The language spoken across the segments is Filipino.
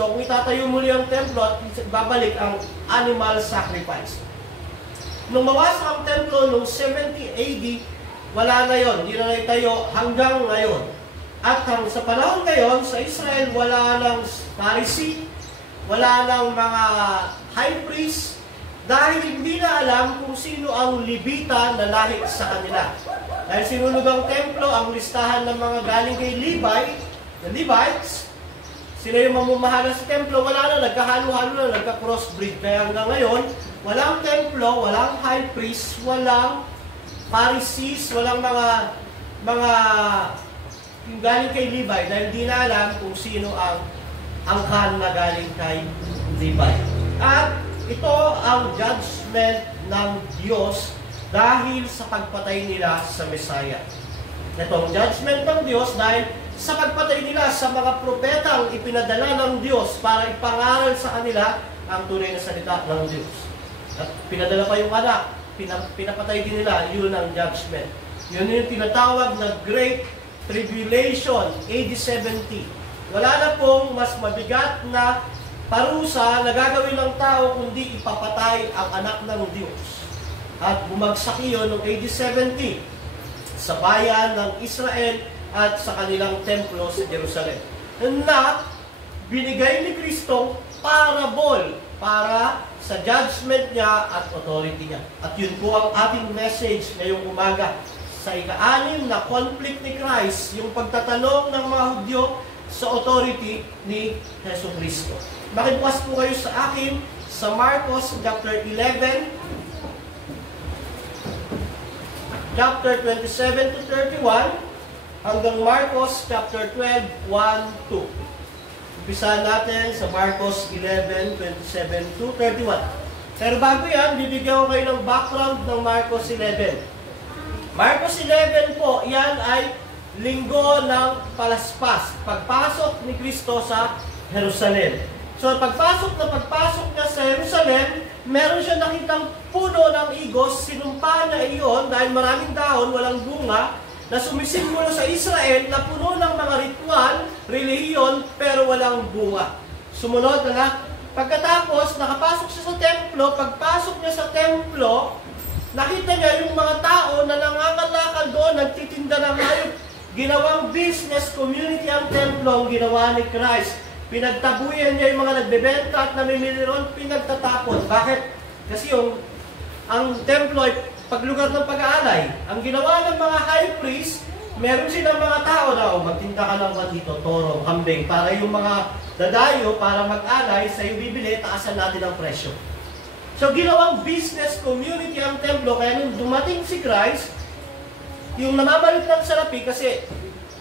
Kristo, kung itatayo muli ang templo at babalik ang animal sacrifice. Nung mawasak ang templo noong 70 AD, wala na yon, hindi na itayo hanggang ngayon. At sa panahon ngayon, sa Israel, wala ng Pharisee, wala ng mga high priest, dahil hindi na alam kung sino ang Levita na lahi sa kanila. Dahil sinunog ang templo, ang listahan ng mga galing kay Levites, sila yung mamamahala sa templo, wala na, nagkahalo-halo na, nagka-crossbreed. Kaya hanggang ngayon, walang templo, walang high priest, walang Pharisees, walang mga yung galing kay Levi, dahil di na alam kung sino ang angkan na galing kay Levi. At ito ang judgment ng Diyos dahil sa pagpatay nila sa Messiah. Ito ang judgment ng Diyos dahil sa pagpatay nila sa mga propetang ipinadala ng Diyos para ipangaral sa kanila ang tunay na salita ng Diyos. At pinadala pa yung anak, pinapatay din nila, yun ang judgment. Yun yung tinatawag na Great Tribulation, AD 70. Wala na pong mas mabigat na parusa na gagawin ng tao kundi ipapatay ang anak ng Diyos. At bumagsak iyon noong AD 70 sa bayan ng Israel at sa kanilang templo sa Jerusalem. Na binigay ni Kristo parabol para sa judgment niya at authority niya. At yun po ang ating message ngayong umaga. Sa ika-anim na conflict ni Christ, yung pagtatanong ng mga Hudyo sa authority ni Jesu Cristo. Makibukas po kayo sa akin sa Marcos chapter 11, chapter 27 to 31, hanggang Marcos chapter 12, 1-2. Umpisa natin sa Marcos 11, 27 to 31. Pero bago yan, bibigyan ko kayo ng background ng Marcos 11. Marcos 11 po, yan ay linggo ng palaspas. Pagpasok ni Kristo sa Jerusalem. So pagpasok niya sa Jerusalem, meron siya nakitang puno ng igos, sinumpa niya iyon dahil maraming dahon, walang bunga, na sumisimbolo sa Israel na puno ng mga ritual, relihiyon, pero walang bunga. Sumunod na pagkatapos, nakapasok siya sa templo, pagpasok niya sa templo, nakita niya yung mga tao na nangangalakal doon, nagtitinda ng hayop. Ginawang business community ang templo, ang ginawa ni Christ. Pinagtabuyan niya yung mga nagbebenta at namimili ron, pinagtatapon. Bakit? Kasi ang templo ay paglugar ng pag-aalay. Ang ginawa ng mga high priest, meron silang mga tao na, magtinda ka ng dito, toro, kambing, para yung mga dadayo, para mag-alay, sa'yo bibili, taasan natin ang presyo. So, ginawang business community ang templo, kaya nung dumating si Christ, yung namamalit ng salapi, kasi,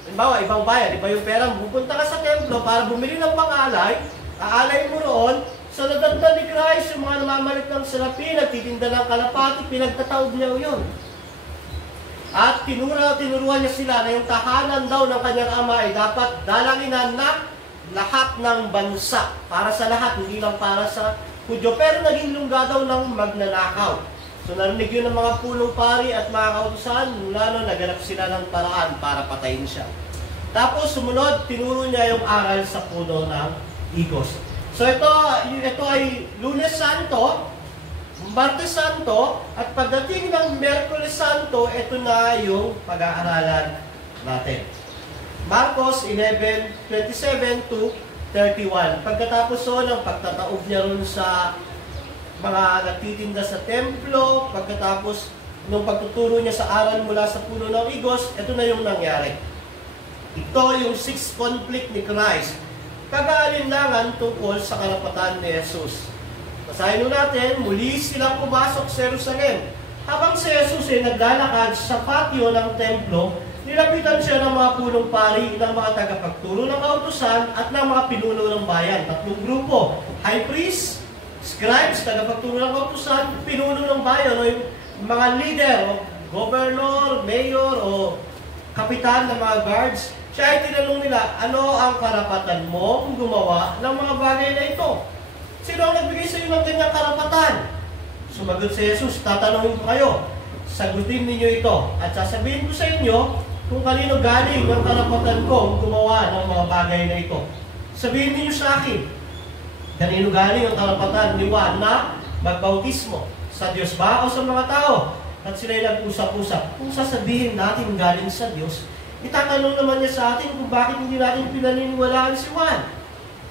halimbawa, ibang bayan, iba yung pera, pupunta ka sa templo para bumili ng pang-alay, aalay mo roon, so nadagdag ni Christ, yung mga namamalit ng salapi, nagtitinda ng kalapati, pinagtataob niya yun. At tinuruan niya sila na yung tahanan daw ng kanyang ama ay dapat dalanginan ng lahat ng bansa. Para sa lahat, hindi lang para sa Hudyo. Pero naging lungga daw ng magnanakaw. So narinig yun ng mga punong pari at mga kautusan, mula nun naganap sila ng paraan para patayin siya. Tapos sumunod, tinuro niya yung aral sa puno ng igos. So ito ay Lunes Santo, Martes Santo, at pagdating ng Miyerkules Santo, ito na yung pag-aaralan natin. Marcos 11:27 to 31. Pagkatapos ng pagtataob niya rin sa mga nagtitinda sa templo, pagkatapos nung pagtuturo niya sa aral mula sa puno ng igos, ito na yung nangyari. Ito yung sixth conflict ni Christ. Kagaalinlangan tungkol sa karapatan ni Jesus. Basahin natin, muli silang pumasok sa Jerusalem. Habang si Jesus ay naglalakad sa patio ng templo, nilapitan siya ng mga punong pari, ng mga tagapagturo ng kautusan, at ng mga pinuno ng bayan. Tatlong grupo, high priest, scribes, tagapagturo ng kautusan, pinuno ng bayan, o yung mga leader, o governor, mayor, o kapitan ng mga guards. Siya ay tinanong nila, ano ang karapatan mo kung gumawa ng mga bagay na ito? Sino ang nagbigay sa iyo ng kanyang karapatan? Sumagot si Jesus, tatanungin ko kayo, sagutin ninyo ito, at sasabihin ko sa inyo kung kanino galing ang karapatan ko gumawa ng mga bagay na ito. Sabihin ninyo sa akin, Kanino galing ang karapatan ni Juan na magbautismo? Sa Diyos ba o sa mga tao? At sila'y nag-usap-usap. Kung sasabihin natin galing sa Diyos, itatanong naman niya sa atin kung bakit hindi natin pinaniniwalaan si Juan.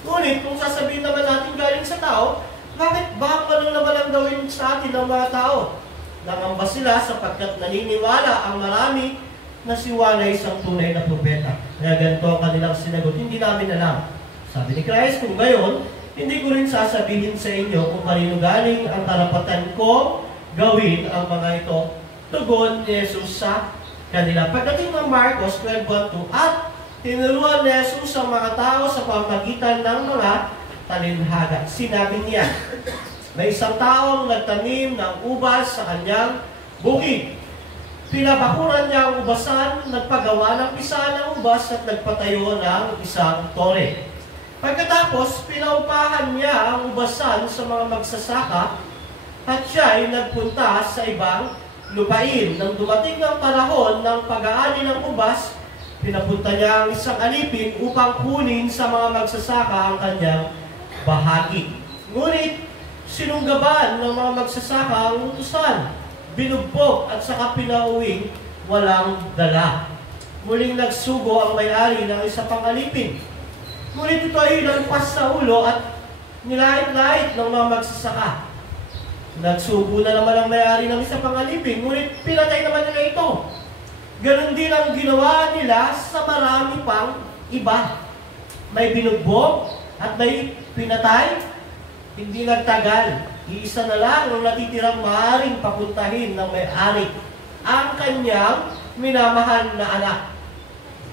Ngunit kung sasabihin naman natin galing sa tao, bakit ano naman ang gawin sa atin ng mga tao? Nangamba sila sapagkat naniniwala ang marami na si Juan ay isang tunay na propeta. Kaya ganito ang kanilang sinagot, hindi namin alam. Sabi ni Christ, kung gayon, hindi ko rin sasabihin sa inyo kung kanino galing ang karapatan ko gawin ang mga ito. Tugon ni Jesus sa kanila. Pagdating ng Marcos 12:1-2, at tinuruan ni Jesus ang mga tao sa pamamagitan ng mga talinhaga. Sinabi niya, may isang taong nagtanim ng ubas sa kanyang bukid. Pinabakuran niya ang ubasan, nagpagawa ng isa ng ubas at nagpatayo ng isang tore. Pagkatapos, pinaupahan niya ang ubasan sa mga magsasaka at siya ay nagpunta sa ibang lupain. Nang dumating ang panahon ng pag-aani ng ubas, pinapunta niya ang isang alipin upang kunin sa mga magsasaka ang kanyang bahagi. Ngunit, sinunggaban ng mga magsasaka ang utusan, binugbog at saka pinauwing walang dala. Muling nagsugo ang may-ari ng isa pang alipin. Ngunit ito ay lampas sa ulo at nilait-lait ng mga magsasaka. Nagsugo na naman ang may-ari ng isa pang alipin, ngunit pinatay naman nila ito. Ganon din ang ginawa nila sa marami pang iba. May binugbog at may pinatay. Hindi nagtagal. Iisa na lang ang natitirang maaaring papuntahin ng may-ari, ang kanyang minamahal na anak.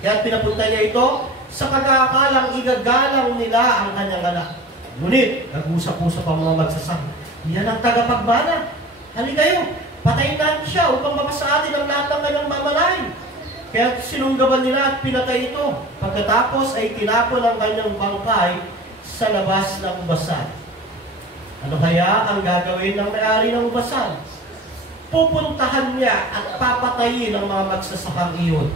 Kaya pinapunta niya ito sa pagkakalang igagalang nila ang kanyang anak. Ngunit, nag-usap-usap ang mga magsasaka. Yan ang tagapagbana. Halika kayo, patayin natin siya upang mapasa atin ang lahat ng kanyang mamalain. Kaya sinunggaban nila at pinatay ito. Pagkatapos ay tinapon ang kanyang bangkay sa labas ng ubasan. Ano kaya ang gagawin ng may-ari ng ubasan? Pupuntahan niya at papatayin ang mga magsasakang iyon.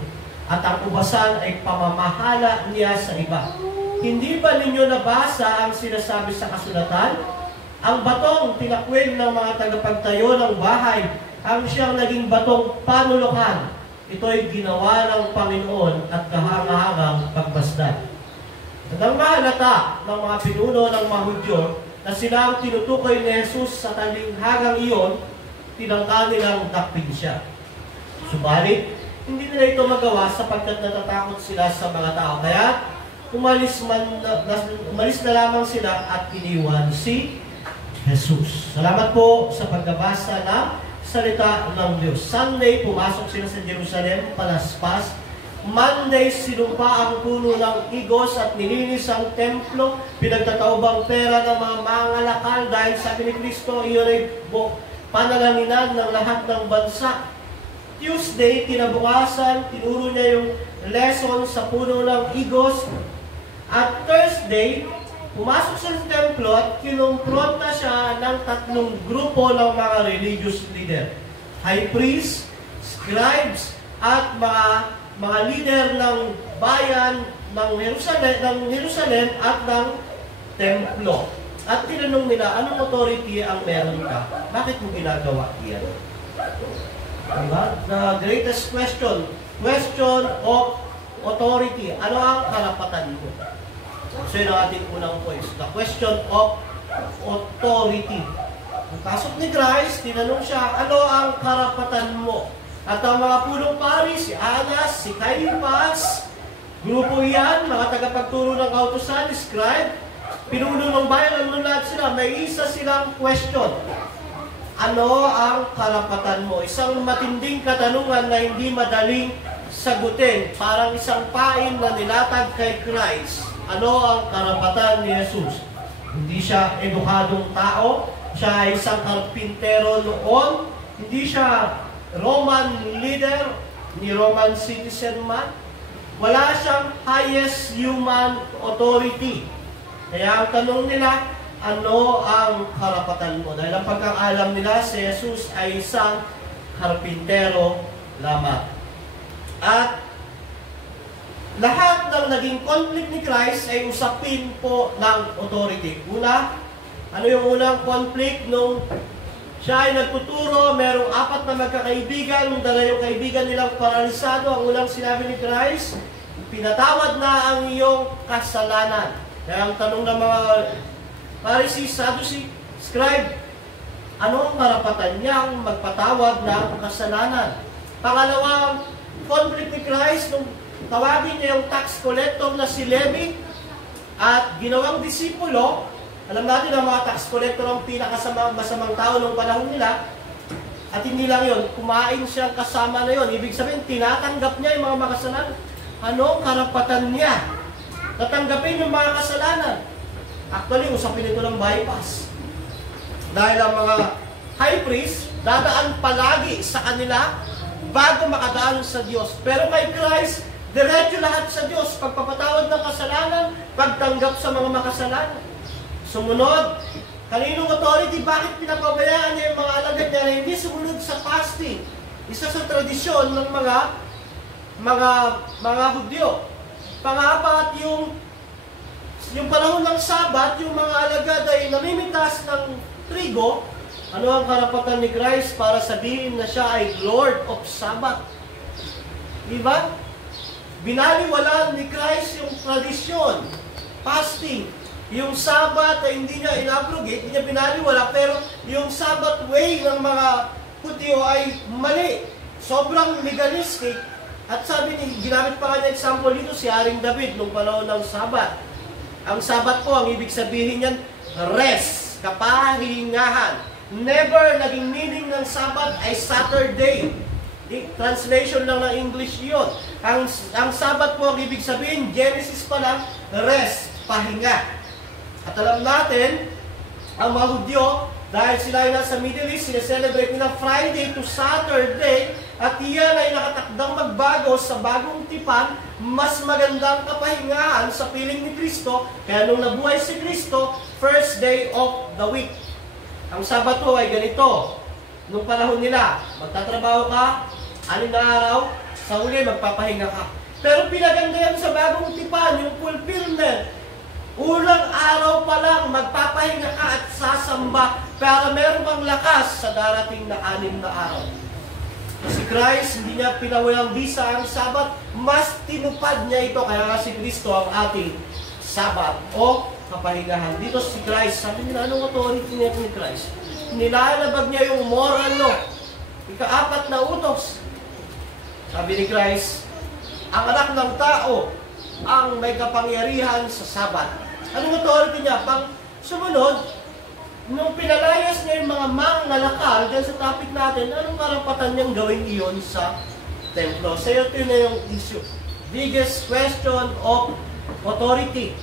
At ang ubasan ay pamamahala niya sa iba. Hindi ba ninyo nabasa ang sinasabi sa kasulatan? Ang batong tinakwil ng mga tagapagtayo ng bahay, ang siyang naging batong panulukan. Ito ay ginawa ng Panginoon at kahangahangang pagmasdan. At ang mahalata ng mga pinuno ng mga Hudyo na sila ang tinutukoy ni Jesus sa talinghagang iyon, tinangka nilang dakpin siya. Subalit, hindi nila ito magawa sapagkat natatakot sila sa mga tao. Kaya, umalis na lamang sila at iniwan si Jesus. Salamat po sa pagbabasa ng salita ng Diyos. Sunday, pumasok sila sa Jerusalem, palaspas. Monday, sinumpa ang puno ng igos at nilinis ang templo. Pinagtataubang pera ng mga mangalakal dahil sabi ni Kristo, iyon ay panalanginan ng lahat ng bansa. Tuesday, kinabukasan, tinuro niya yung lesson sa puno ng igos. At Thursday, pumasok sa templo at kinumpronta siya ng 3 grupo ng mga religious leader. High priest, scribes, at mga leader ng bayan ng Jerusalem at ng templo. At tinanong nila, anong authority ang meron ka? Bakit mo ginagawa iyan? Diba? The greatest question of authority. Ano ang karapatan mo? So yun ang ating unang point. The question of authority. Ang pasok ni Christ, tinanong siya, ano ang karapatan mo? At ang mga punong pari, si Anas, si Caiaphas, grupo yan, mga tagapagturo ng kautusan, scribe, pinuno ng bayan, ano lahat sila, may isa silang question. Ano ang karapatan mo? Isang matinding katanungan na hindi madaling sagutin. Parang isang pain na nilatag kay Christ. Ano ang karapatan ni Jesus? Hindi siya edukadong tao. Siya ay isang karpintero noon. Hindi siya Roman leader, ni Roman citizen man. Wala siyang highest human authority. Kaya ang tanong nila, ano ang karapatan mo? Dahil ang pagkakaalam nila, si Jesus ay isang karpintero lamang. At lahat ng naging conflict ni Christ ay usapin po ng authority. Una, ano yung unang conflict nung siya ay nagtuturo, merong 4 na magkakaibigan, dala yung kaibigan nilang paralisado. Ang unang sinabi ni Christ, pinatawad na ang iyong kasalanan. Kaya ang tanong ng mga Pharisees, Sadducees, scribe, ano ang karapatan niyang magpatawad ng kasalanan? Pangalawang conflict ni Christ, nung tawagin niya yung tax collector na si Levi at ginawang disipulo. Alam natin ang mga tax collector ang pinakasamang tao ng panahon nila. At hindi lang yun, kumain siya kasama na yun. Ibig sabihin, tinatanggap niya yung mga makasalanan. Ano ang karapatan niya? Tatanggapin yung mga kasalanan. Actually, usapin ito ng bypass. Dahil ang mga high priest, dadaan palagi sa kanila bago makadaan sa Diyos. Pero kay Christ, diretso lahat sa Diyos. Pagpapatawad ng kasalanan, pagtanggap sa mga makasalanan. Sumunod, kaninong authority, bakit pinapabayaan niya yung mga alagad niya na hindi sumunod sa fasting? Isa sa tradisyon ng mga Hudyo. Pangapat, yung panahon ng Sabat, yung mga alagad ay namimitas ng trigo. Ano ang karapatan ni Christ para sabihin na siya ay Lord of Sabbath? Diba? Binaliwala ni Christ yung tradisyon, fasting. Yung Sabbath ay hindi niya inabrogate, hindi niya binaliwala, pero yung Sabbath way ng mga Hudyo ay mali. Sobrang legalistic. At sabi ni, ginamit pa nga niya example dito si Haring David nung panahon ng Sabbath. Ang Sabbath po, ang ibig sabihin niyan, rest, kapahingahan. Never naging meaning ng Sabbath ay Saturday. Translation lang ng English yun. Ang Sabbath po, ang ibig sabihin, Genesis pa lang, rest, pahinga. At alam natin, ang mga Hudyo, dahil sila ay nasa Middle East, sineselebrate nila Friday to Saturday, at iyan ay nakatakdang magbago sa bagong tipan, mas magandang kapahingahan sa piling ni Kristo. Kaya nung nabuhay si Kristo, first day of the week. Ang Sabato ay ganito. Nung panahon nila, magtatrabaho ka, 6 na araw, sa uli magpapahinga ka. Pero pinaganda yan sa bagong tipan, yung fulfillment. Unang araw pa lang, magpapahinga ka at sasamba para meron kang lakas sa darating na 6 na araw. Si Christ, hindi niya pinawalang visa ang Sabat, mas tinupad niya ito. Kaya nga si Kristo ang ating Sabat o kapahingahan. Dito si Christ, sabi nila, anong authority niya ni Christ? Nilalabag niya yung moral law. Ika-4 na utos. Sabi ni Christ, ang anak ng tao ang may kapangyarihan sa Sabat. Anong authority niya? Pang sumunod, nung pinalayas niya yung mga mangngalakal, dahil sa topic natin, anong karapatan niyang gawin iyon sa templo? So ito na yung issue. Biggest question of authority.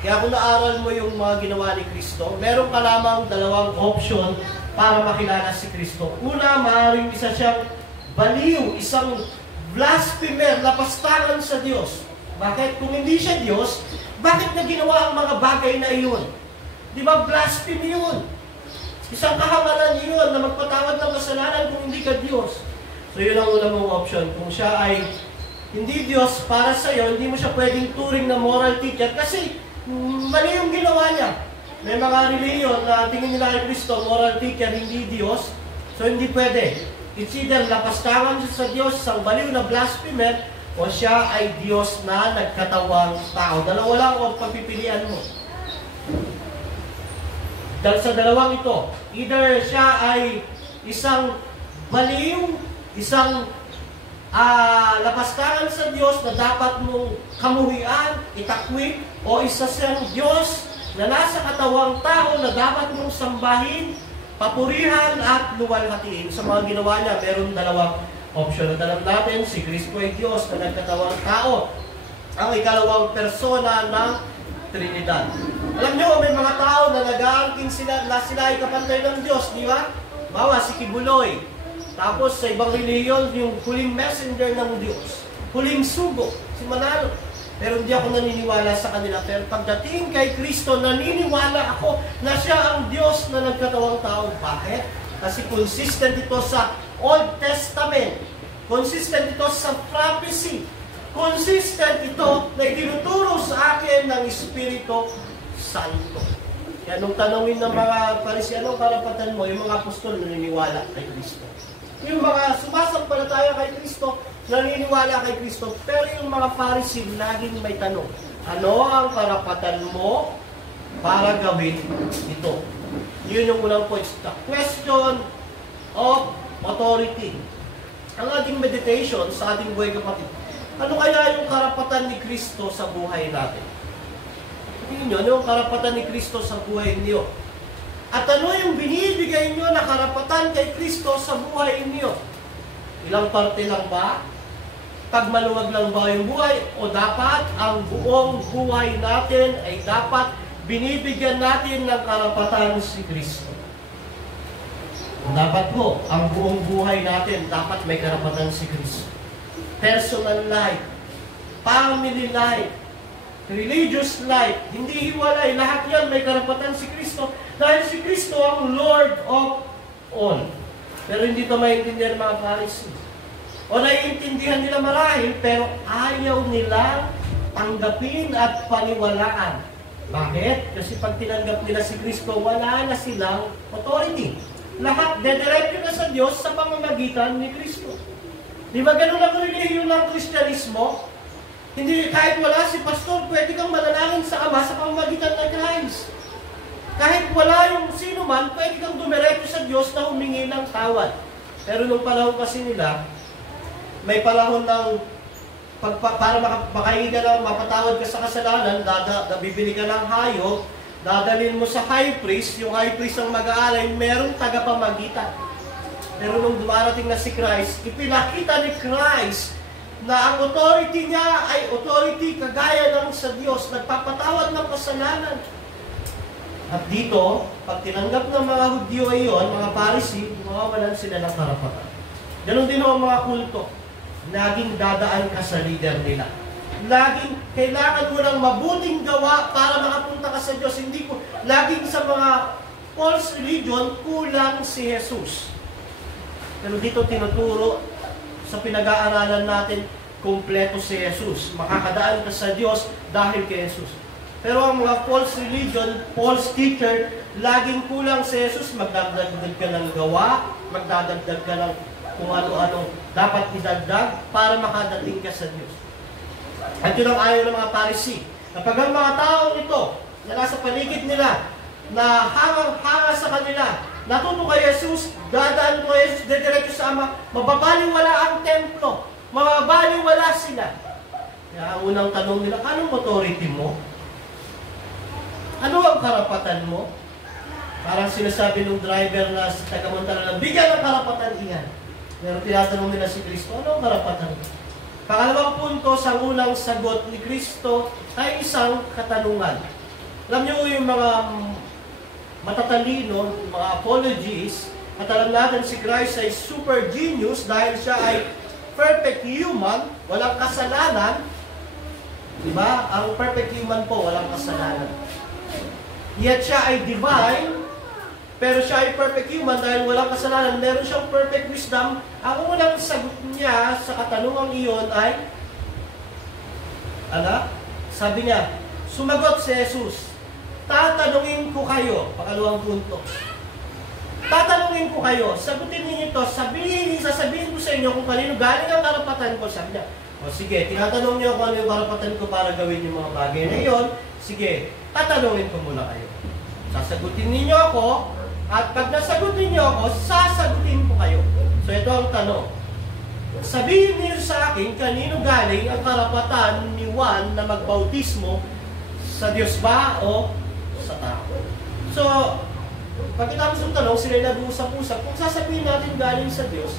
Kaya kung naaral mo yung mga ginawa ni Kristo, meron ka lamang 2 option para makilala si Kristo. Una, maaaring isa siyang baliw, isang blasphemer, lapastangan sa Diyos. Bakit? Kung hindi siya Diyos, bakit na ginawa ang mga bagay na iyon? Di ba blasphemy yun? Isang kahamalan yun na magpatawad ng kasalanan kung hindi ka Diyos. So yun ang unang mong option. Kung siya ay hindi Diyos para sa iyo, hindi mo siya pwedeng turing na moral teacher kasi mali yung ginawa niya. May mga reliyon na tingin nila kay Kristo, moral teacher, hindi Diyos. So hindi pwede. It's either lapastangan siya sa Diyos, isang baliw na blasphemer, o siya ay Diyos na nagkatawang tao. Dalawa lang o pagpipilian mo. Dahil sa dalawang ito, either siya ay isang baliw, isang lapastangan sa Diyos na dapat mong kamuhian, itakwil, o isa siyang Diyos na nasa katawang tao na dapat mong sambahin, papurihan at luwalhatiin. Sa mga ginawa niya, meron 2 option. At alam natin, si Kristo ay Diyos na nagkatawang tao, ang ikalawang persona ng Trinidad. Alam nyo, may mga tao na nag-aangkin sila na sila ay kapantay ng Diyos, di ba? Bawa, si Kibuloy. Tapos sa ibang reliyon, yung huling messenger ng Diyos. Huling sugo, si Manalo. Pero hindi ako naniniwala sa kanila. Pero pagdating kay Kristo, naniniwala ako na siya ang Diyos na nagkatawang tao. Bakit? Kasi consistent ito sa Old Testament. Consistent ito sa prophecy. Consistent ito na itinuturo sa akin ng Espiritu Santo. Kaya nung tanongin ng mga Pariseo, anong karapatan mo? Yung mga apostol naniniwala kay Kristo. Yung mga sumasampalataya kay Kristo, naniniwala kay Kristo. Pero yung mga Pariseo, laging may tanong. Ano ang karapatan mo para gawin ito? Yun yung unang point. The question of authority. Ang ating meditation sa ating buhay, kapatid, ano kaya yung karapatan ni Kristo sa buhay natin? Tingin nyo, ano yung karapatan ni Kristo sa buhay niyo? At ano yung binibigay nyo na karapatan kay Kristo sa buhay niyo? Ilang parte lang ba? Pagmaluwag lang ba yung buhay? O dapat ang buong buhay natin ay dapat binibigyan natin ng karapatan si Kristo? Dapat po, ang buong buhay natin dapat may karapatan si Kristo. Personal life, family life, religious life, hindi hiwalay. Lahat yan may karapatan si Kristo dahil si Kristo ang Lord of all. Pero hindi ito maintindihan ng mga Pharisee. O naiintindihan nila marahil, pero ayaw nilang tanggapin at paniwalaan. Bakit? Kasi pag tinanggap nila si Kristo, wala na silang authority. Lahat dediretso na sa Diyos sa pamamagitan ni Kristo. Di ba ganun ang relihiyon ng Kristyanismo? Hindi, kahit wala si pastor, pwede kang manalangin sa Ama sa pamamagitan ng Christ. Kahit wala yung sino man, pwede kang dumiretso sa Diyos na humingi ng tawad. Pero nung panahon kasi nila, may panahon ng para makahingi ka ng mapatawad ka sa kasalanan, bibili ka ng hayop, dadalhin mo sa high priest, yung high priest ang mag-aalay, merong tagapamagitan. Pero nung dumarating na si Christ, ipinakita ni Christ na ang authority niya ay authority kagaya ng sa Diyos, nagpapatawad ng kasalanan. At dito, pag tinanggap ng mga Hudyo ayon, mga Pharisee, mawawalan sila ng karapatan. Ganon din ang mga kulto. Laging dadaan ka sa leader nila. Laging kailangan mo ng mabuting gawa para makapunta ka sa Diyos. Hindi ko, laging sa mga false religion, kulang si Jesus. Pero dito tinuturo sa pinag-aaralan natin, kumpleto si Jesus. Makakadaan ka sa Diyos dahil kay Jesus. Pero ang mga false religion, false teacher, laging kulang si Jesus. Magdadagdag ka ng gawa, magdadagdag ka ng kung ano-ano dapat idagdag para makadating ka sa Diyos. At yun ang ayaw ng mga Pharisee. Kapag ang mga taong ito na nasa paligid nila, na hangang-hanga sa kanila, natuto kay Jesus, dadaan ko kay Jesus, dediretso sa Ama, mababaliwala ang templo, mababaliwala sila. Kaya ang unang tanong nila, anong authority mo? Ano ang karapatan mo? Parang sinasabi ng driver na sa taga-Montana, bigyan ng karapatan iyan. Pero tinatanong nila si Kristo, ano ang karapatan mo? Pangalawang punto sa unang sagot ni Kristo ay isang katanungan. Alam niyo yung mga matatalino, mga apologies, at alam natin si Christ ay super genius dahil siya ay perfect human, walang kasalanan. Diba? Ang perfect human po, walang kasalanan. Yet siya ay divine, pero siya ay perfect human dahil walang kasalanan. Meron siyang perfect wisdom. Ang unang sagot niya sa katanungang iyon ay, sabi niya, sumagot si Jesus, tatanungin ko kayo, pangalawang punto. Tatanungin ko kayo, sagutin niyo ito, sasabihin ko sa inyo kung kanino galing ang karapatan ko. Sabi niya, o sige, tinatanong niyo kung ano yung karapatan ko para gawin yung mga bagay na iyon. Sige, tatanungin ko muna kayo. Sasagutin niyo ako, at pag nasagutin niyo ako, sasagutin ko kayo. So ito ang tanong. Sabihin niyo sa akin, kanino galing ang karapatan ni Juan na magbautismo? Sa Diyos ba o sa tao? So, pagkatapos ng tanong, sila nag-uusap-usap. Kung sasabihin natin galing sa Diyos,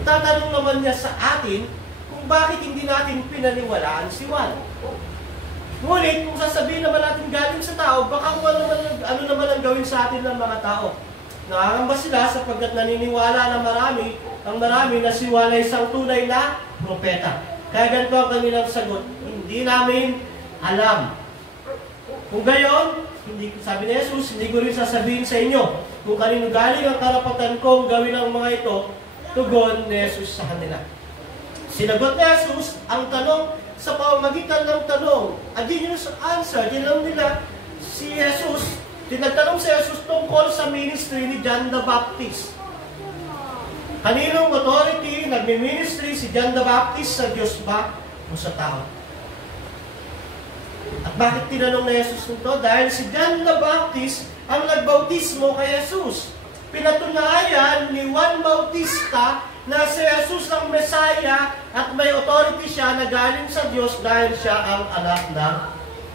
itatanong naman niya sa atin kung bakit hindi natin pinaniwalaan si Juan. Ngunit, kung sasabihin naman natin galing sa tao, baka ano naman ang gawin sa atin ng mga tao. Nakakamba sila sapagkat naniniwala na ang marami na si Juan ay isang tunay na propeta. Kaya ganito ang kanilang sagot, hindi namin alam. Kung gayon, sabi ni Jesus, hindi ko rin sasabihin sa inyo kung kanino galing ang karapatan kong gawin ang mga ito, tugon ni Jesus sa kanila. Sinagot ni Jesus ang tanong sa pamamagitan ng tanong. A genius answer. Tinanong nila si Jesus, tinagtanong si Jesus tungkol sa ministry ni John the Baptist. Kaninong authority nagmi-ministry si John the Baptist, sa Diyos ba o sa tao? At bakit tinanong na Jesus nito? Dahil si John the Baptist ang nagbautismo kay Jesus. Pinatunayan ni Juan Bautista na si Jesus ang Mesaya at may authority siya na galing sa Diyos dahil siya ang anak ng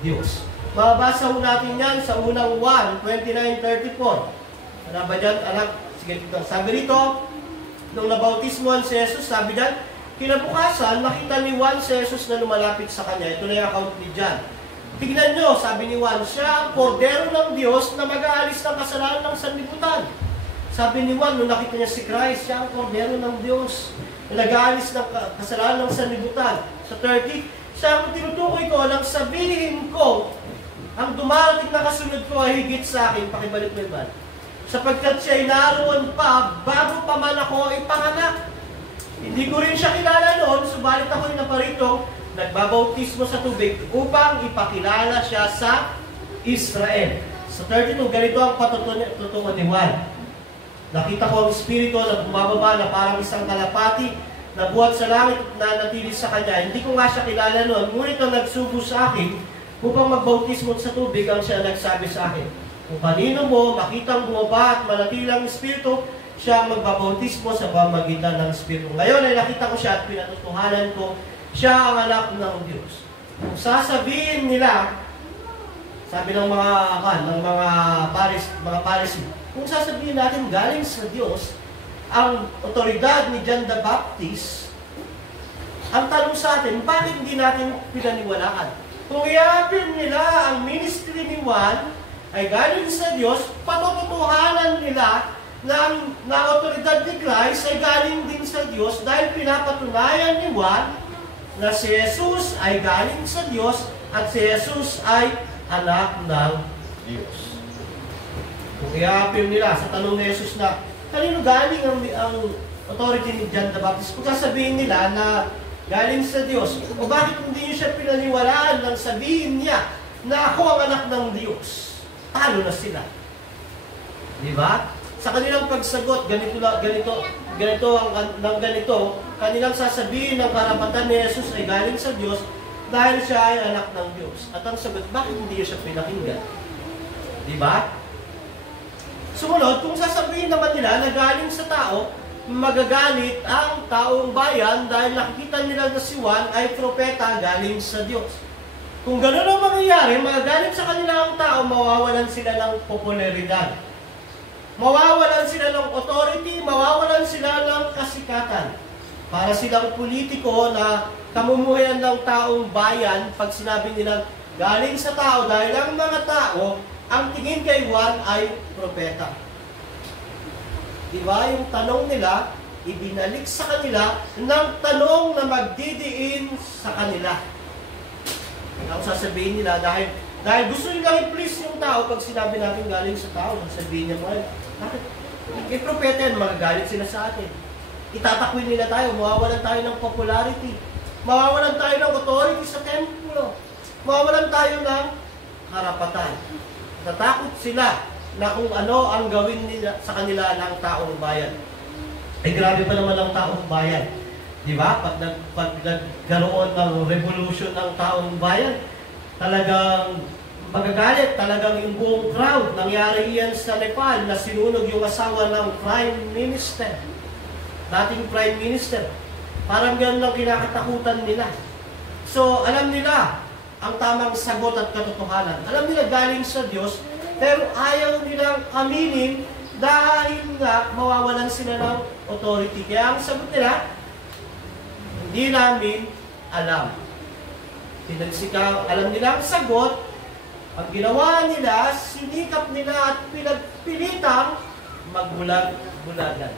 Diyos. Mababasa ho natin yan sa unang 1:29-34. Ano ba dyan, anak? Sige, sabi rito, nung nabautismoan si Jesus, sabi dyan, kinabukasan, nakita ni Juan si Jesus na lumalapit sa kanya. Ito na yung account ni John. Tignan nyo, sabi ni Juan, siya ang kordero ng Diyos na mag-aalis ng kasalanan ng sanlibutan. Sabi ni Juan, nung nakita niya si Christ, siya ang kordero ng Diyos na nag-aalis ng kasalanan ng sanlibutan. Sa 30, siya ang tinutukoy ko, nang sabihin ko, ang dumarating na kasunod ko ay higit sa akin, pakibalik mo iba. Sapagkat siya ay naroon pa, bago pa man ako ipanganak. Hindi ko rin siya kilala noon, subalit ako'y naparito, nagbabautismo sa tubig upang ipakilala siya sa Israel. Sa 32, ganito ang patutungan ni Juan. Nakita ko ang Espiritu na bumababa na parang isang kalapati na buhat sa langit na natili sa kanya. Hindi ko nga siya kilala noon, ngunit ang nagsugo sa akin upang magbautismo sa tubig ang siya nagsabi sa akin. Kung kanino mo makitang bumaba at manatilang Espiritu, siya ang magbabautismo sa pamamagitan ng Espiritu. Ngayon ay nakita ko siya at pinatutuhanan ko, siya ang anak ng Diyos. Kung sasabihin nila, sabi ng mga Pharisee, kung sasabihin natin galing sa Diyos, ang otoridad ni John the Baptist, ang tanong sa atin, bakit hindi natin pinaniwalaan? Kung i-appeal nila ang ministry ni Juan ay galing sa Diyos, patutuhanan nila na otoridad ni Christ ay galing din sa Diyos dahil pinapatunayan ni Juan na si Jesus ay galing sa Diyos at si Jesus ay anak ng Diyos. Kung i-appeal nila sa tanong ni Jesus na kanino galing ang authority ni John the Baptist, kung sasabihin nila na galing sa Diyos, o bakit hindi niyo siya pinaniwalaan nang sabihin niya na ako ang anak ng Diyos? Talo na sila. Di ba? Sa kanilang pagsagot, ganito, kanilang sasabihin ng karapatan ni Jesus ay galing sa Diyos dahil siya ay anak ng Diyos. At ang sagot, bakit hindi siya pinakinggan? Di ba? Sumunod, kung sasabihin naman nila na galing sa tao, magagalit ang taong bayan dahil nakikita nila na si Juan ay propeta galing sa Diyos. Kung gano'n ang mangyayari, magagalit sa kanila ang tao, mawawalan sila ng popularidad. Mawawalan sila ng authority, mawawalan sila ng kasikatan. Para silang politiko na kamumuhayan ng taong bayan pag sinabi nila galing sa tao dahil ang mga tao, ang tingin kay Juan ay propeta. Diba? Yung tanong nila, ibinalik sa kanila ng tanong na magdidiin sa kanila. Ang sasabihin nila, dahil gusto nila i-please yung tao pag sinabi natin galing sa tao, sasabihin niya, bakit? Propeta yan, magagalit sila sa atin. Itatakwin nila tayo, mawawalan tayo ng popularity, mawawalan tayo ng authority sa templo, mawawalan tayo ng karapatan. Natakot sila na kung ano ang gawin nila sa kanila ng taong bayan. Ay grabe pa naman ang taong bayan. Di ba? Pag nagkaroon ng revolution ng taong bayan, talagang magagalit, talagang yung buong crowd. Nangyari yan sa Nepal na sinunog yung asawa ng Prime Minister. Dating Prime Minister. Parang ganun lang kinakatakutan nila. So, alam nila ang tamang sagot at katotohanan. Alam nila galing sa Diyos, pero ayaw nilang aminin dahil nga mawawalan sila ng authority. Kaya ang sagot nila, hindi namin alam. Alam nila ang sagot, ang ginawa nila, sinikap nila at pinagpilitang magbulag-bulagan.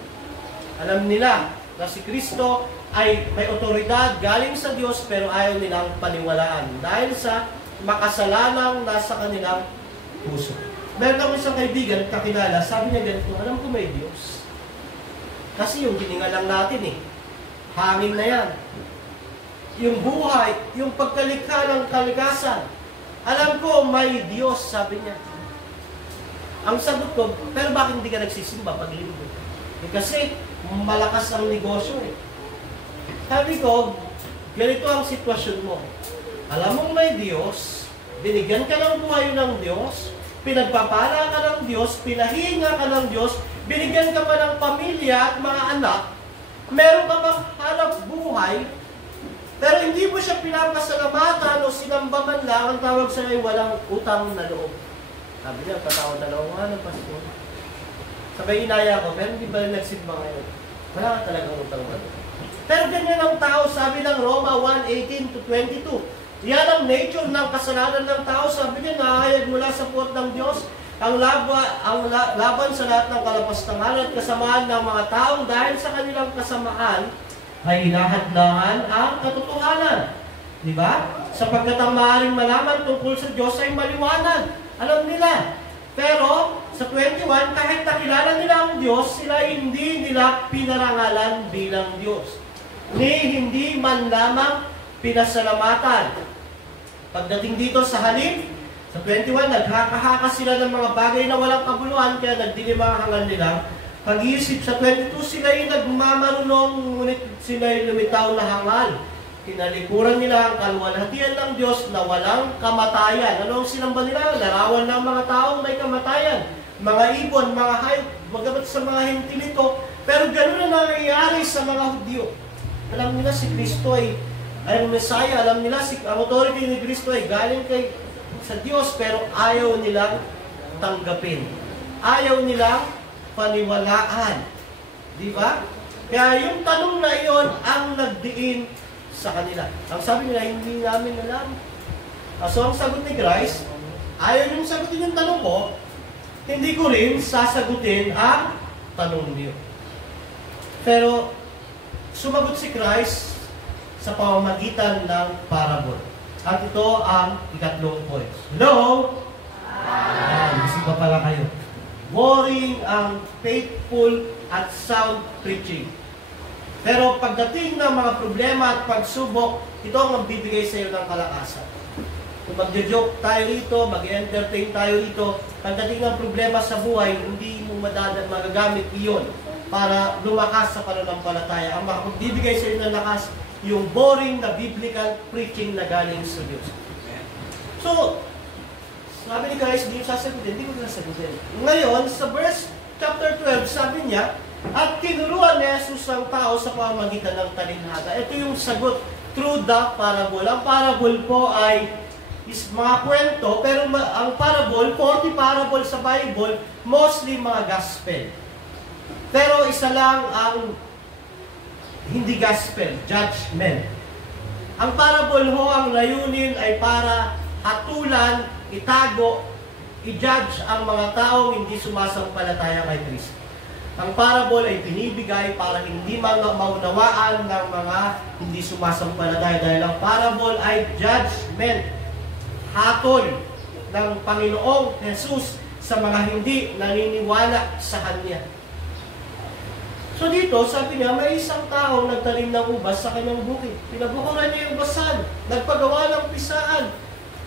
Alam nila na si Kristo ay may otoridad galing sa Diyos pero ayaw nilang paniwalaan dahil sa makasalanang nasa kanilang puso. Meron ako isang kaibigan, kakilala, sabi niya ganito, alam ko may Diyos. Kasi yung hininga lang natin hangin na yan. yung buhay, yung pagkalikha ng kalikasan. Alam ko, may Diyos, sabi niya. Ang sagot ko, pero bakit hindi ka nagsisimba pag linggo? Kasi malakas ang negosyo eh. Sabi ko, ganito ang sitwasyon mo. Alam mong may Diyos, binigyan ka ng buhay ng Diyos, pinagpapala ka ng Diyos, pinahinga ka ng Diyos, binigyan ka pa ng pamilya at mga anak, meron ka bang hanap buhay, pero hindi mo siya pinapasalamatan o sinamba man lang, ang tawag sa iyo, walang utang na loob. Sabi niya, tatawag na loob nga ng Pasko. Sabay inaya ko, pero hindi ba nagsimba ngayon? Wala ka talagang utang na loob. Pero ganyan ang tao, sabi ng Roma 1:18-22. Yan ang nature ng kasalanan ng tao. Sabi niya, nahayag mula sa puot ng Diyos ang laban sa lahat ng kalapastangan at kasamaan ng mga taong dahil sa kanilang kasamaan ay hinahadlangan ang katotohanan. Di ba? Sapagkat ang maaaring malaman tungkol sa Diyos ay maliwanag. Alam nila. Pero sa 21, kahit nakilala nila ang Diyos, sila hindi nila pinarangalan bilang Diyos. Ni hindi man lamang pinasalamatan. Pagdating dito sa halip, sa 21, naghaka-haka sila ng mga bagay na walang kabuluhan, kaya nagdilim ang hangal nila. Pag-iisip sa 22, sila ay nagmamarunong, ngunit sila ay lumitaw na hangal. Tinalikuran nila ang kaluwalhatian ng Diyos na walang kamatayan. Ano ang sinamba nila? Larawan ng mga taong may kamatayan. Mga ibon, mga hayop, magabat sa mga hintilito. Pero ganoon na nangyayari sa mga Hudyo. Alam nila si Kristo ay Messiah, alam nila ang authority ni Kristo ay galing sa Diyos, pero ayaw nilang tanggapin. Ayaw nilang paniwalaan. Di ba? Kaya yung tanong na iyon ang nagdiin sa kanila. Ang sabi nila, hindi namin alam. So ang sagot ni Christ, ayaw niyong sagutin yung tanong ko, hindi ko rin sasagutin ang tanong niyo. Pero sumagot si Christ sa pamamagitan ng parable. At ito ang ikatlong point. Hello? Isip pa pala kayo. Boring ang faithful at sound preaching. Pero pagdating ng mga problema at pagsubok, ito ang magbibigay sa iyo ng kalakasan. Kung mag-joke tayo rito, mag-entertain tayo rito, pagdating ng problema sa buhay, hindi mo magagamit iyon para lumakas sa pananampalataya. Ang magbibigay sa iyo ng lakas, yung boring na biblical preaching na galing sa Diyos. So, sabi ni Christ, hindi yung sasagutin, hindi ko sasagutin. Ngayon, sa verse chapter 12, sabi niya, at tinuruan ni Jesus ang tao sa pamamagitan ng talinhaga. Ito yung sagot through the parable. Ang parable po ay mga kwento, pero ang parable, 40 parable sa Bible, mostly mga gospel. Pero isa lang ang hindi gospel, judgment. Ang parable ho, ang layunin ay para hatulan, itago, i-judge ang mga taong hindi sumasampalataya kay Kristo. Ang parable ay binibigay para hindi maunawaan ng mga hindi sumasampalataya dahil ang parable ay judgment, hatol ng Panginoong Jesus sa mga hindi naniniwala sa Kanya. So dito, sabi niya, may isang tao nagtanim ng ubas sa kanyang bukid. Pinabukuran niya yung ubasan, nagpagawa ng pisaan,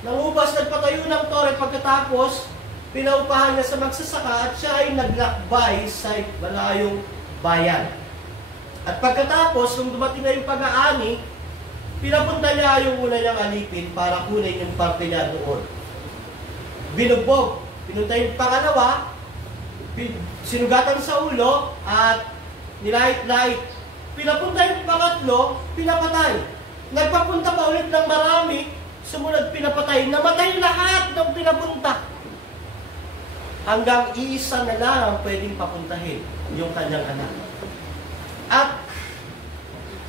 ng ubas, nagpatayo ng tore, pagkatapos, pinaupahan niya sa magsasaka at siya ay naglakbay sa malayong bayan. At pagkatapos, nung dumating na yung pag-aani, pinapunta niya yung una niyang alipin para kunin yung parte niya doon. Binugbog. Pinunta yung pangalawa, sinugatan sa ulo, at nilait-lait. Pinapunta yung pangatlo, pinapatay. Nagpapunta pa ulit ng marami, sumunod pinapatay. Namatay lahat ng pinapunta. Hanggang iisa na lang ang pwedeng papuntahin, yung kanyang anak. At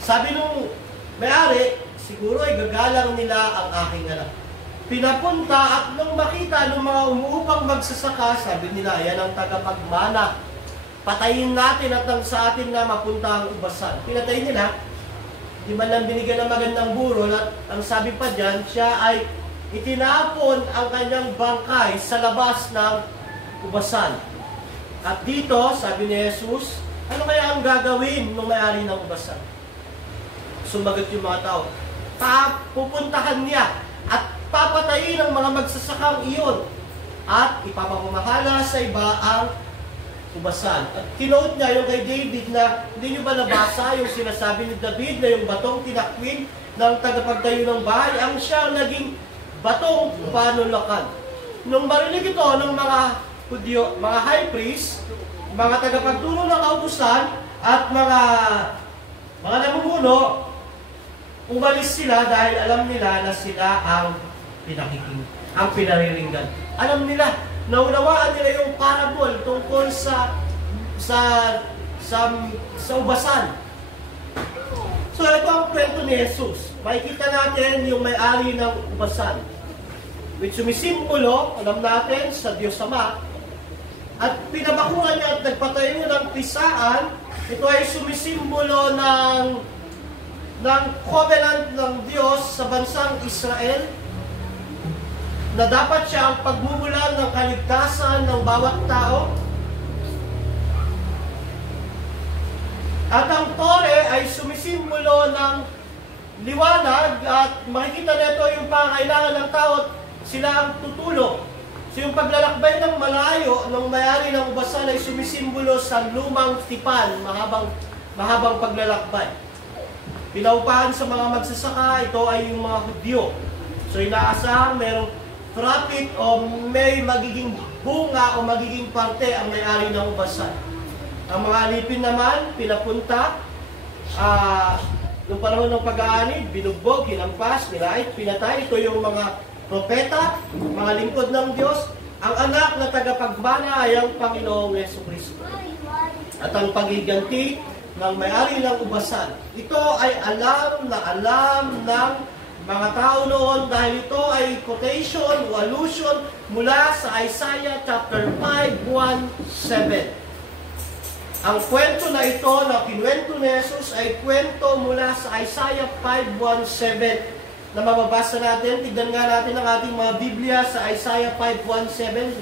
sabi nung may-ari, siguro ay gagalang nila ang aking anak. Pinapunta at nung makita ng mga umuupang magsasaka, sabi nila, yan ang tagapagmana. Patayin natin at nang sa atin na mapunta ang ubasan. Pinatay nila, di man lang binigyan ng magandang burol, at ang sabi pa dyan, siya ay itinapon ang kanyang bangkay sa labas ng ubasan. At dito, sabi ni Jesus, ano kaya ang gagawin ng may-ari ng ubasan? Sumagot yung mga tao, pupuntahan niya at papatayin ang mga magsasakang iyon at ipapamamahala sa iba ang ubasan. At kinote niya yung kay David na hindi nyo ba nabasa yung sinasabi ni David na yung batong tinakwil ng tagapagtayo ng bahay ang siya naging batong panulakan. Nung marinig ito ng mga Hudyo, mga high priest, mga tagapagtuno ng kautusan at mga namumuno, umalis sila dahil alam nila na sila ang pinariringgan. Alam nila, naunawaan nila yung parable tungkol sa ubasan. So ito ang kwento ni Jesus. Makikita natin yung may-ari ng ubasan, which sumisimbolo, alam natin, sa Diyos Ama. At pinabakuhan niya at nagpatayo ng pisaan. Ito ay sumisimbolo ng covenant ng Diyos sa bansang Israel, na dapat siya ang pagmumulan ng kaligtasan ng bawat tao. At ang tore ay sumisimbolo ng liwanag at makikita nito yung pangailangan ng tao at sila ang tutulong. So yung paglalakbay ng malayo ng may-ari ng ubasan ay sumisimbolo sa lumang tipan, mahabang paglalakbay. Pinaupahan sa mga magsasaka, ito ay yung mga Hudyo. So inaasahan merong profit o may magiging bunga o magiging parte ang may-ari ng ubasan. Ang mga alipin naman, pinapunta, noong panahon ng pag-aanib, binugbog, hinampas, nilait, pinatay. Ito yung mga propeta, mga lingkod ng Diyos. Ang anak na tagapagmana ay ang Panginoong Jesucristo. At ang pagiganti ng may-ari ng ubasan. Ito ay alam ng mga tao noon dahil ito ay quotation o allusion mula sa Isaiah chapter 5, 1-7. Ang kwento na ito na kinuwento ni Jesus ay kwento mula sa Isaiah 5, 1-7 na mababasa natin. Tignan nga natin ang ating mga Biblia sa Isaiah 5, 1-7.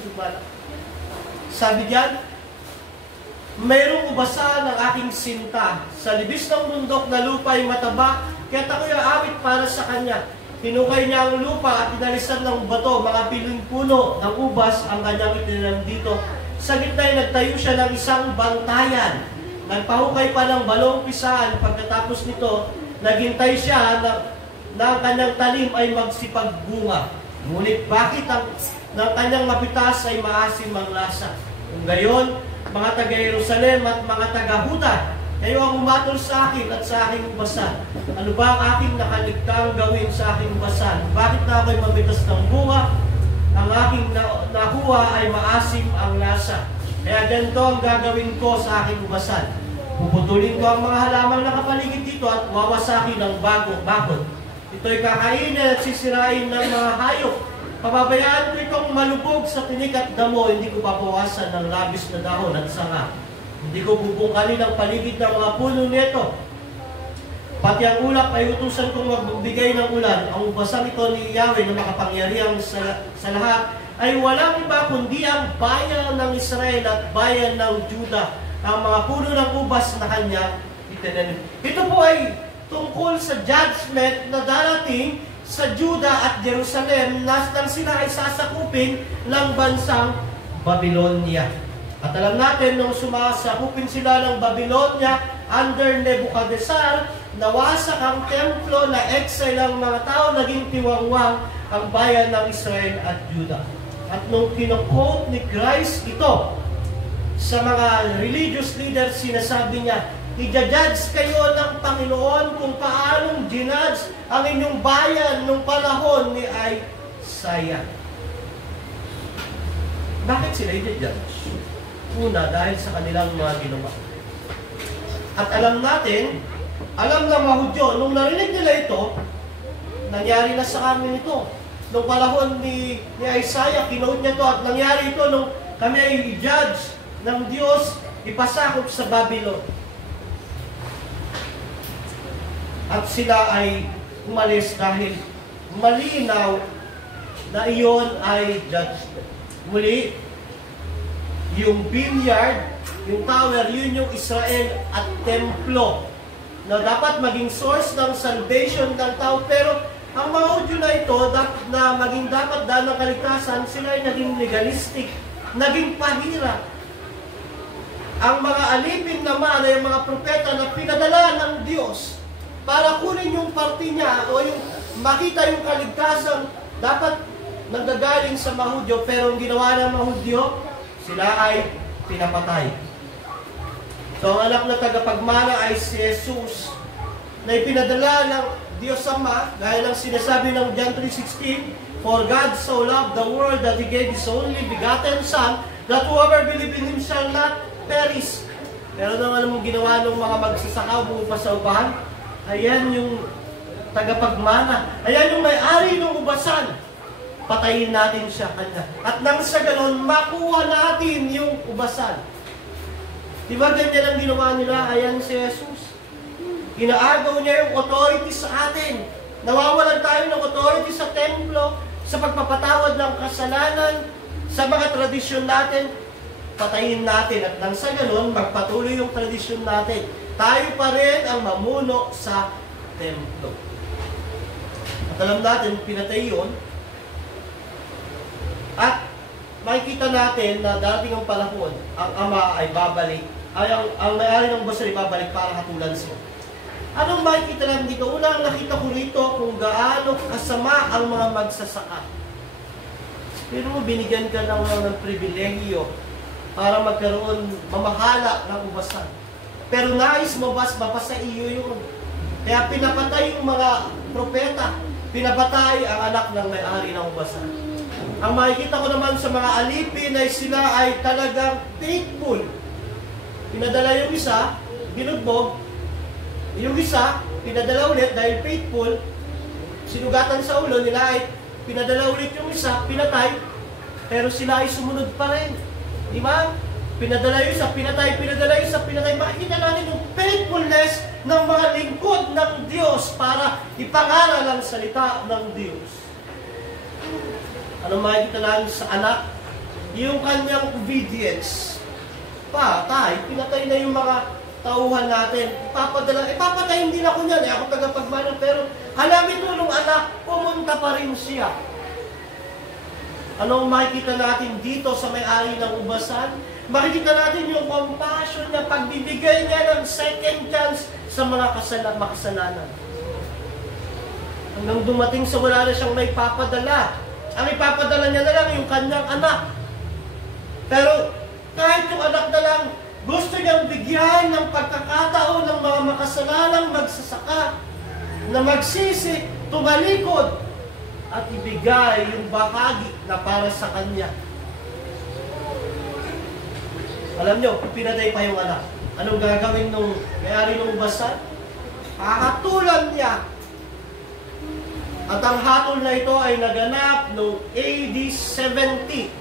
Sabi diyan, mayroong ubasan ng aking sinta. Sa libis ng bundok na lupa ay mataba, kaya ako'y aawit para sa kanya. Hinukay niya ang lupa at inalisan ng bato, mga piling puno ng ubas ang kanyang itinanim dito. Sa gitna ay nagtayo siya ng isang bantayan. Nagpahukay pa ng balong pisaan. Pagkatapos nito, naghintay siya na ang kanyang talim ay magsipagbunga. Ngunit bakit ng kanyang mapitas ay maasim ang lasa? Kung gayon, mga taga-Jerusalem at mga taga-Huda, kayo ang umatol sa akin at sa aking ubasan. Ano ba ang aking nakaligtang gawin sa aking ubasan? Bakit na ako'y mabitas ng bunga? Ang aking nakuha ay maasim ang lasa. Kaya ganito ang gagawin ko sa aking ubasan. Puputulin ko ang mga halaman na kapaligid dito at wawasakin ng bakod. Ito'y kakainin at sisirain ng mga hayop. Pababayaan ko itong malubog sa tinik at damo, hindi ko papawasan ng labis na dahon at sanga. Hindi ko bubungkalin ang paligid ng mga puno nito. Pati ang ulap ay utusan kong magbibigay ng ulan. Ang ubasan ito ni Yahweh na makapangyarihan sa lahat ay walang iba kundi ang bayan ng Israel at bayan ng Juda. Ang mga puno ng ubas na kanya itinanim. Ito po ay tungkol sa judgment na darating sa Juda at Jerusalem nang sila ay sasakupin ng bansang Babylonia. At alam natin, nung sumasakupin sila ng Babylonia under Nebuchadnezzar, nawasak ang templo, na exile ang mga tao, naging tiwangwang ang bayan ng Israel at Juda. At nung kino-quote ni Christ ito sa mga religious leaders, sinasabi niya, i-judge kayo ng Panginoon kung paanong ginudge ang inyong bayan nung panahon ni Isaiah. Bakit sila i-judge? Una, dahil sa kanilang mga ginawa. At alam natin, alam ng mga Hudyo, nung narinig nila ito, nangyari na sa amin ito. Nung panahon ni Isaiah, kinote niya ito, at nangyari ito nung kami ay i-judge ng Diyos, ipasakop sa Babylon. At sila ay umalis dahil malinaw na iyon ay judgment. Muli, yung vineyard, yung tower, yun yung Israel at templo. na dapat maging source ng salvation ng tao. Pero ang mga Hudyo na ito, na maging dapat daan ng kaligtasan, sila ay naging legalistic, naging pahira. Ang mga alipin naman ay mga propeta na pinadala ng Diyos para kunin yung parte niya o yung makita yung kaligtasan dapat nanggagaling sa mga Hudyo, pero ang ginawa ng mga Hudyo, sila ay pinapatay. So ang anak na tagapagmana ay si Jesus na ipinadala ng Diyos Ama, gaya ng sinasabi ng John 3:16, "For God so loved the world that He gave His only begotten Son, that whoever believe in Him shall not perish." Pero naman mong ginawa ng mga magsasaka bumupa sa ubahan, ayan yung tagapagmana, ayan yung may-ari ng ubasan. Patayin natin siya kanya. At nang sa ganon, makuha natin yung ubasan. Diba ganyan ang ginawa nila? Ayan si Jesus. Inaagaw niya yung authority sa atin. Nawawalan tayo ng authority sa templo, sa pagpapatawad ng kasalanan, sa mga tradisyon natin. Patayin natin. At nang sa ganon, magpatuloy yung tradisyon natin. Tayo pa rin ang mamuno sa templo. At alam natin, pinatay yun. At makikita natin na dating ang panahon, ang ama ay babalik, ay ang may-ari ng ubasan ay babalik para hatulan siya. Anong makikita natin dito? Unang nakita ko rito kung gaano kasama ang mga magsasaka. Pero binigyan ka ng pribilehiyo para magkaroon, mamahala ng ubasan. Pero nais mo mapasa iyo yun. Kaya pinapatay yung mga propeta, pinapatay ang anak ng may-ari ng ubasan. Ang makikita ko naman sa mga alipin ay sila ay talagang faithful. Pinadala yung isa, binugbog. Yung isa, pinadala ulit dahil faithful. Sinugatan sa ulo nila ay pinadala ulit yung isa, pinatay. Pero sila ay sumunod pa rin. Di ba? Pinadala yung isa, pinatay, pinadala yung isa, pinatay. Makikita natin yung faithfulness ng mga lingkod ng Diyos para ipangaral ang salita ng Diyos. Ano makikita natin sa anak? Yung kanyang obedience. Patay, pinatay na yung mga tauhan natin. Ipapatayin din ako niyan. Ako tagapagmana. Pero halamin mo nung anak, pumunta pa rin siya. Anong makikita natin dito sa may-ari ng ubasan? Makikita natin yung compassion niya, pagbibigay niya ng second chance sa mga makasalanan. Hanggang dumating sa wala na siyang may papadala. Ang ipapadala niya na lang yung kanyang anak. Pero kahit yung anak na lang, gusto niyang bigyan ng pagkakataon ng mga makasalanang magsasaka na magsisi, tumalikod, at ibigay yung bahagi na para sa kanya. Alam niyo, pinatay pa yung anak. Anong gagawin nung may-ari ng ubasan? Hahatulan niya. At ang hatol na ito ay naganap noong AD 70.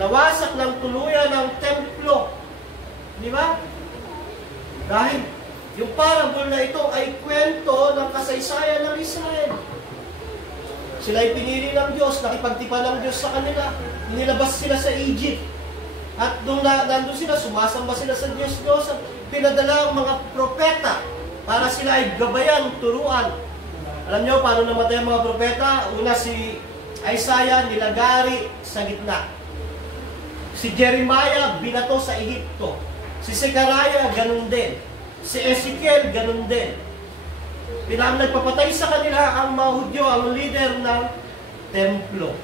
Nawasak ng tuluyan ng templo. Di ba? Dahil yung parable na ito ay kwento ng kasaysayan ng Israel. Sila ay pinili ng Diyos, nakipagtipan ng Diyos sa kanila. Nilabas sila sa Egypt. At nung nandun sila, sumasamba sila sa Diyos. Pinadala ang mga propeta para sila ay gabayan, turuan. Alam niyo paano namatay ang mga propeta? Una si Isaiah, nilagari sa gitna. Si Jeremiah, binato sa Ehipto. Si Zechariah, ganun din. Si Ezekiel, ganun din. Nagpapatay sa kanila ang mga Hudyo, ang leader ng templo.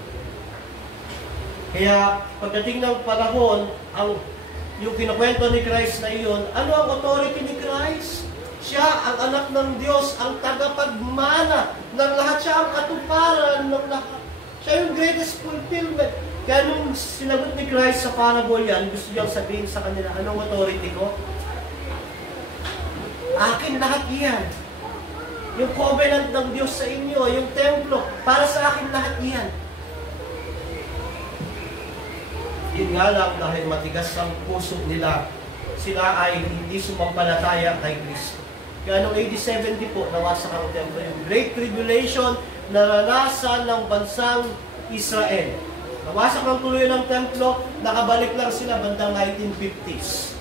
Kaya pagdating ng panahon, yung kinukwento ni Christ na iyon, ano ang authority ni Christ? Siya ang anak ng Diyos, ang tagapagmana ng lahat. Siya ang katuparan ng lahat. Siya yung greatest fulfillment. Kaya nung sinagot ni Christ sa parable yan, gusto niyang sabihin sa kanila, anong authority ko? Akin lahat yan. Yung covenant ng Diyos sa inyo, yung templo, para sa akin lahat yan. Yun nga lang, dahil matigas ang puso nila, sila ay hindi sumampalataya kay Kristo. Kaya noong AD 70 po, nawasak ang templo. Yung Great Tribulation, naranasan ng bansang Israel. Nawasak ang tuluyan ng templo, nakabalik lang sila bandang 1950s.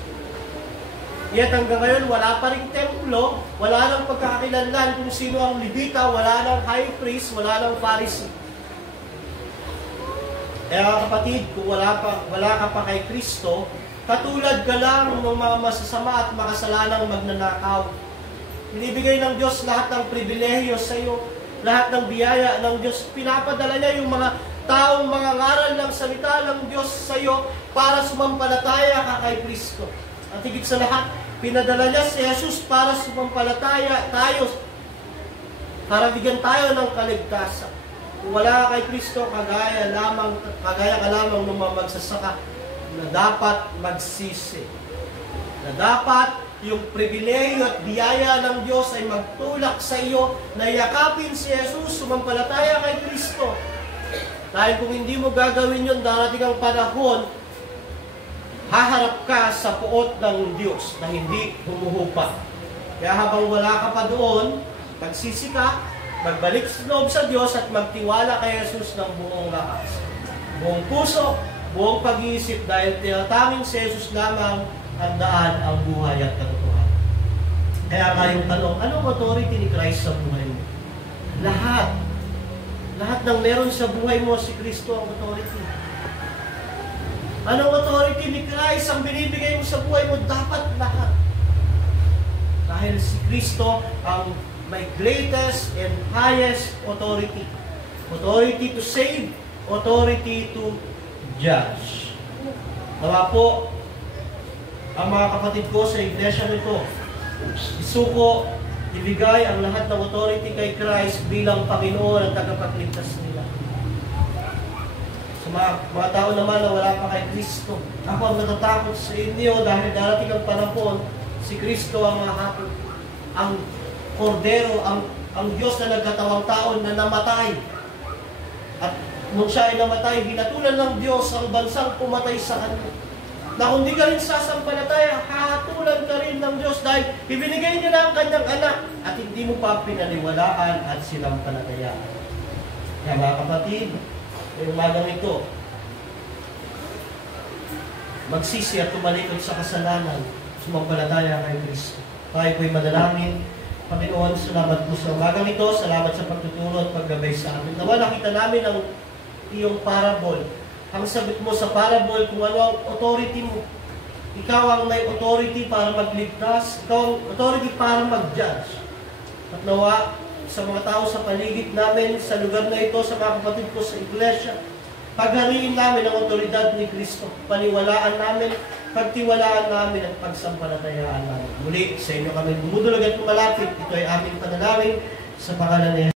Yet hanggang ngayon, wala pa rin templo, wala nang pagkakakilanlan kung sino ang Levita, wala nang high priest, wala nang Pharisee. Kaya kapatid, kung wala ka pa kay Kristo, katulad ka lang ng mga masasama at makasalanang magnanakaw. Binibigay ng Diyos lahat ng pribilehiyo sa iyo, lahat ng biyaya ng Diyos. Pinapadala niya yung mga taong mga ngaral ng salita ng Diyos sa iyo para sumampalataya ka kay Kristo. At higit sa lahat, pinadala niya si Jesus para sumampalataya tayo, para bigyan tayo ng kaligtasan. Kung wala ka kay Kristo, kagaya ka lamang ng mga magsasaka na dapat magsisi. Na dapat yung pribilehiyo at biyaya ng Diyos ay magtulak sa iyo na yakapin si Jesus, sumampalataya kay Kristo. Dahil kung hindi mo gagawin yun, darating ang panahon, haharap ka sa puot ng Diyos na hindi humuhupa. Kaya habang wala ka pa doon, magsisi ka, magbalik loob sa Diyos at magtiwala kay Jesus ng buong lakas. Buong puso, buong pag-iisip, dahil tinatanging si Jesus lamang ang daan, ang buhay at katotohanan. Kaya nga yung tanong, anong authority ni Christ sa buhay mo? Lahat. Lahat ng meron sa buhay mo, si Kristo ang authority. Anong authority ni Christ ang binibigay mo sa buhay mo? Dapat lahat. Dahil si Kristo ang may greatest and highest authority. Authority to save, authority to judge. Nawa po, ang mga kapatid ko sa iglesia nito, isuko, ibigay ang lahat ng authority kay Christ bilang Panginoon at tagapagligtas nila. Mga tao naman na wala pa kay Kristo. Ako ang natatakot sa inyo dahil darating ang panahon, si Kristo ang mahapon. Ang Kordero, ang Diyos na nagkatawang tao na namatay. At nung siya ay namatay, hinatulan ng Diyos ang bansang pumatay sa kanya. Na kung di ka rin sasampalataya, hahatulan ka rin ng Diyos dahil ibinigay niya na ang kanyang anak at hindi mo pa pinaniwalaan at sinampalatayaan. Kaya mga kapatid, yung umagang ito, magsisi at tumalikod sa kasalanan, sumampalataya kay Kristo. Tayo po'y manalangin. Panginoon, salamat po sa umagang ito, salamat sa pagtuturo at paggabay sa amin. Nawa nakita namin ang iyong parable. Ang sagot mo sa parable kung ano ang authority mo. Ikaw ang may authority para magligtas, ikaw ang authority para mag-judge. At nawa, sa mga tao sa paligid namin, sa lugar na ito, sa mga kapatid ko sa iglesia, paghariin namin ang otoridad ni Kristo. Paniwalaan namin, pagtiwalaan namin at pagsampalatayaan namin. Muli, sa inyo kami bumudulag at pumalapit. Ito ay aming panalangin sa pangalan ni